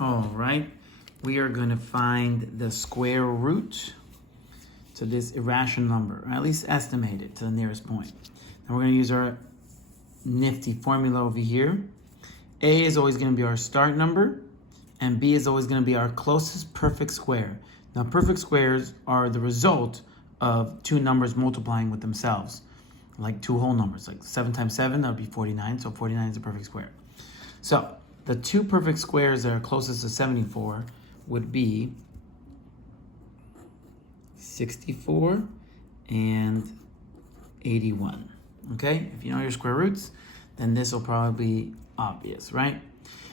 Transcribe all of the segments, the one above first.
All right, we are going to find the square root to this irrational number, or at least estimate it to the nearest point. And we're going to use our nifty formula over here. A is always going to be our start number, and B is always going to be our closest perfect square. Now, perfect squares are the result of two numbers multiplying with themselves, like two whole numbers, like 7 times 7, that would be 49, so 49 is a perfect square. So, the two perfect squares that are closest to 74 would be 64 and 81. Okay, if you know your square roots, then this will probably be obvious, right?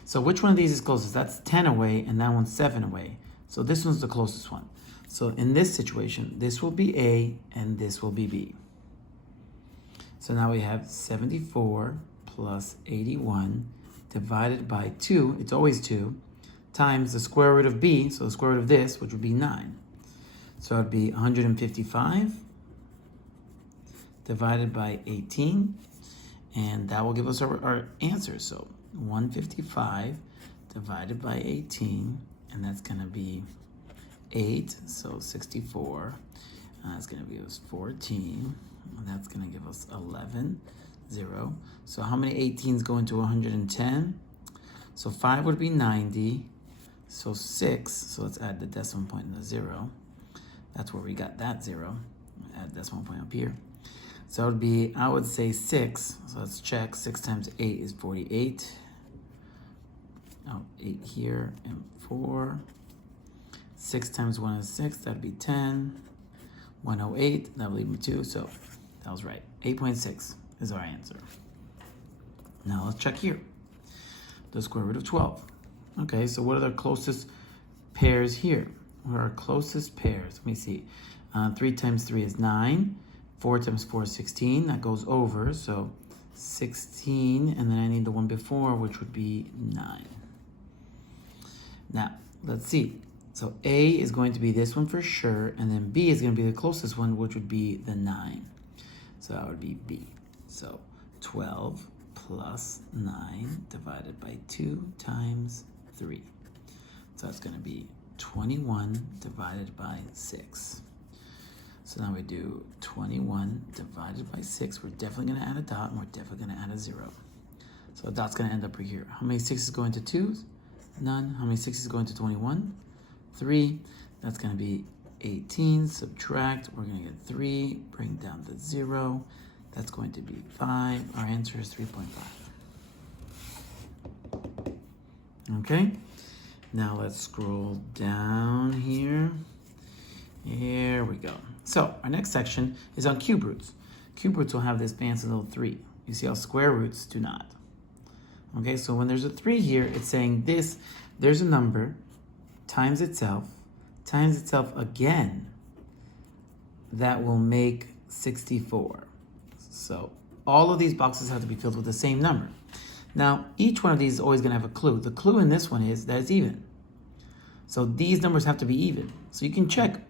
So which one of these is closest? That's 10 away, and that one's 7 away. So this one's the closest one. So in this situation, this will be A, and this will be B. So now we have 74 plus 81 divided by 2, it's always 2, times the square root of B, so the square root of this, which would be 9. So it would be 155 divided by 18, and that will give us our answer. So 155 divided by 18, and that's going to be 8, so 64. That's going to give us 14, and that's going to give us 11, 0. So how many 18s go into 110? So 5 would be 90, so 6, so let's add the decimal point in the 0. That's where we got that 0. Add decimal point up here. So it would be, I would say 6. So let's check. 6 times 8 is 48. Oh, 8 here and 4. 6 times 1 is 6. That would be 10. 108. That would leave me 2. So that was right. 8.6 is our answer. Now let's check here. The square root of 12. Okay, so what are the closest pairs here? What are our closest pairs? Let me see. 3 times 3 is 9. 4 times 4 is 16. That goes over. So 16. And then I need the one before, which would be 9. Now, let's see. So A is going to be this one for sure. And then B is going to be the closest one, which would be the 9. So that would be B. So 12 plus 9 divided by 2 times 3. So that's going to be 21 divided by 6. So now we do 21 divided by 6. We're definitely going to add a dot, and we're definitely going to add a 0. So a dot's going to end up right here. How many 6s go into 2s? None. How many 6s go into 21? 3. That's going to be 18. Subtract. We're going to get 3. Bring down the 0. That's going to be 5. Our answer is 3.5. Okay. Now let's scroll down here. Here we go. So our next section is on cube roots. Cube roots will have this fancy little 3. You see how square roots do not. Okay, so when there's a 3 here, it's saying this, there's a number times itself again, that will make 64. So all of these boxes have to be filled with the same number. Now, each one of these is always going to have a clue. The clue in this one is that it's even. So these numbers have to be even. So you can check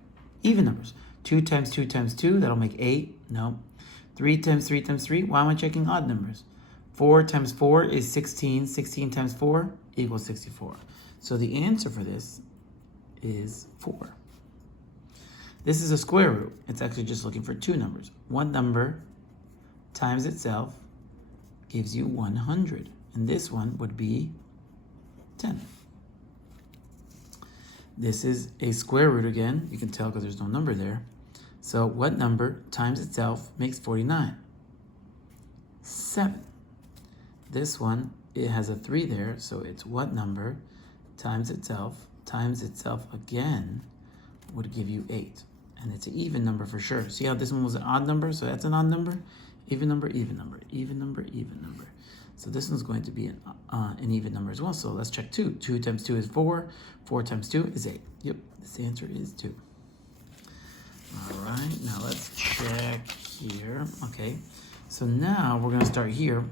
even numbers. 2 times 2 times 2, that'll make 8. No. 3 times 3 times 3, why am I checking odd numbers? 4 times 4 is 16. 16 times 4 equals 64. So the answer for this is 4. This is a square root. It's actually just looking for two numbers. One number times itself gives you 100. And this one would be 10. This is a square root again. You can tell because there's no number there. So what number times itself makes 49? 7. This one, it has a 3 there, so it's what number times itself again would give you 8. And it's an even number for sure. See how this one was an odd number? So that's an odd number. Even number, even number, even number, even number. So this one's going to be an even number as well. So let's check 2. 2 times 2 is 4. 4 times 2 is 8. Yep, this answer is 2. All right, now let's check here. Okay, so now we're going to start here.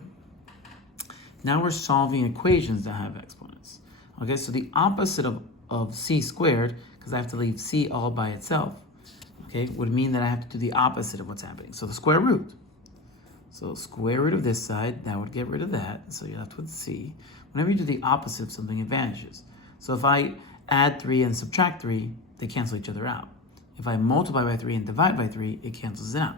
Now we're solving equations that have exponents. Okay, so the opposite of c squared, because I have to leave c all by itself, okay, would mean that I have to do the opposite of what's happening. So the square root. So square root of this side, that would get rid of that. So you're left with c. Whenever you do the opposite of something, it vanishes. So if I add 3 and subtract 3, they cancel each other out. If I multiply by 3 and divide by 3, it cancels it out.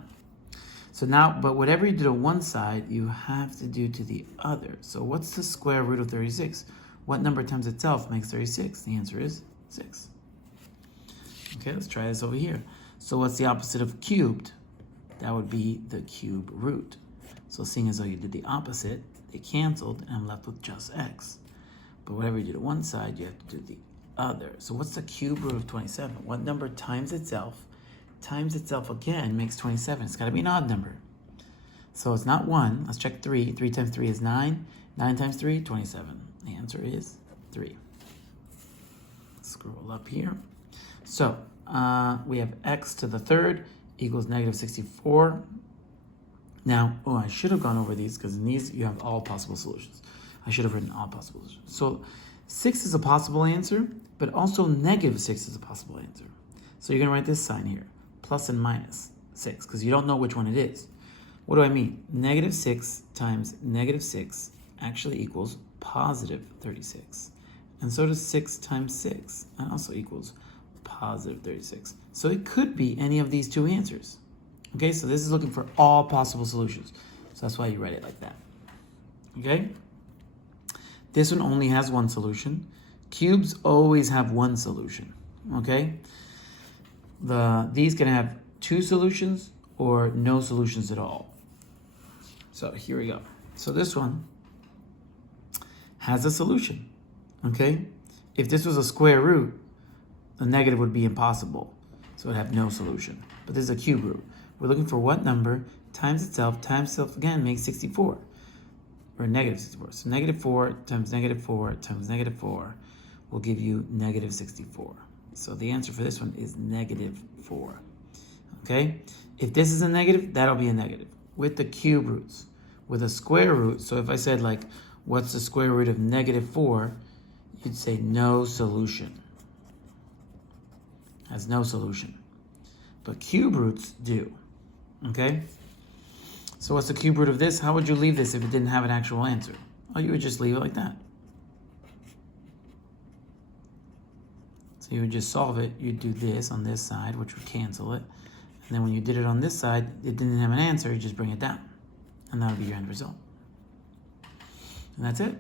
So now, but whatever you do to one side, you have to do to the other. So what's the square root of 36? What number times itself makes 36? The answer is 6. Okay, let's try this over here. So what's the opposite of cubed? That would be the cube root. So seeing as though you did the opposite, they canceled, and I'm left with just x. But whatever you do to one side, you have to do the other. So what's the cube root of 27? What number times itself again makes 27? It's got to be an odd number. So it's not 1. Let's check 3. 3 times 3 is 9. 9 times 3, 27. The answer is 3. Scroll up here. So we have x to the third equals negative 64. Now, I should have gone over these because in these you have all possible solutions. I should have written all possible solutions. So 6 is a possible answer, but also negative 6 is a possible answer. So you're going to write this sign here, plus and minus 6, because you don't know which one it is. What do I mean? Negative 6 times negative 6 actually equals positive 36. And so does 6 times 6. That also equals positive 36. So it could be any of these two answers. Okay, so this is looking for all possible solutions. So that's why you write it like that. Okay? This one only has one solution. Cubes always have one solution. Okay? These can have two solutions or no solutions at all. So here we go. So this one has a solution. Okay? If this was a square root, the negative would be impossible. So it would have no solution. But this is a cube root. We're looking for what number times itself again makes 64. Or negative 64. So negative 4 times negative 4 times negative 4 will give you negative 64. So the answer for this one is negative 4. Okay? If this is a negative, that'll be a negative. With the cube roots. With a square root, so if I said like, what's the square root of negative 4? You'd say no solution. Has no solution. But cube roots do. Okay? So what's the cube root of this? How would you leave this if it didn't have an actual answer? Oh, you would just leave it like that. So you would just solve it. You'd do this on this side, which would cancel it. And then when you did it on this side, it didn't have an answer, you just bring it down. And that would be your end result. And that's it.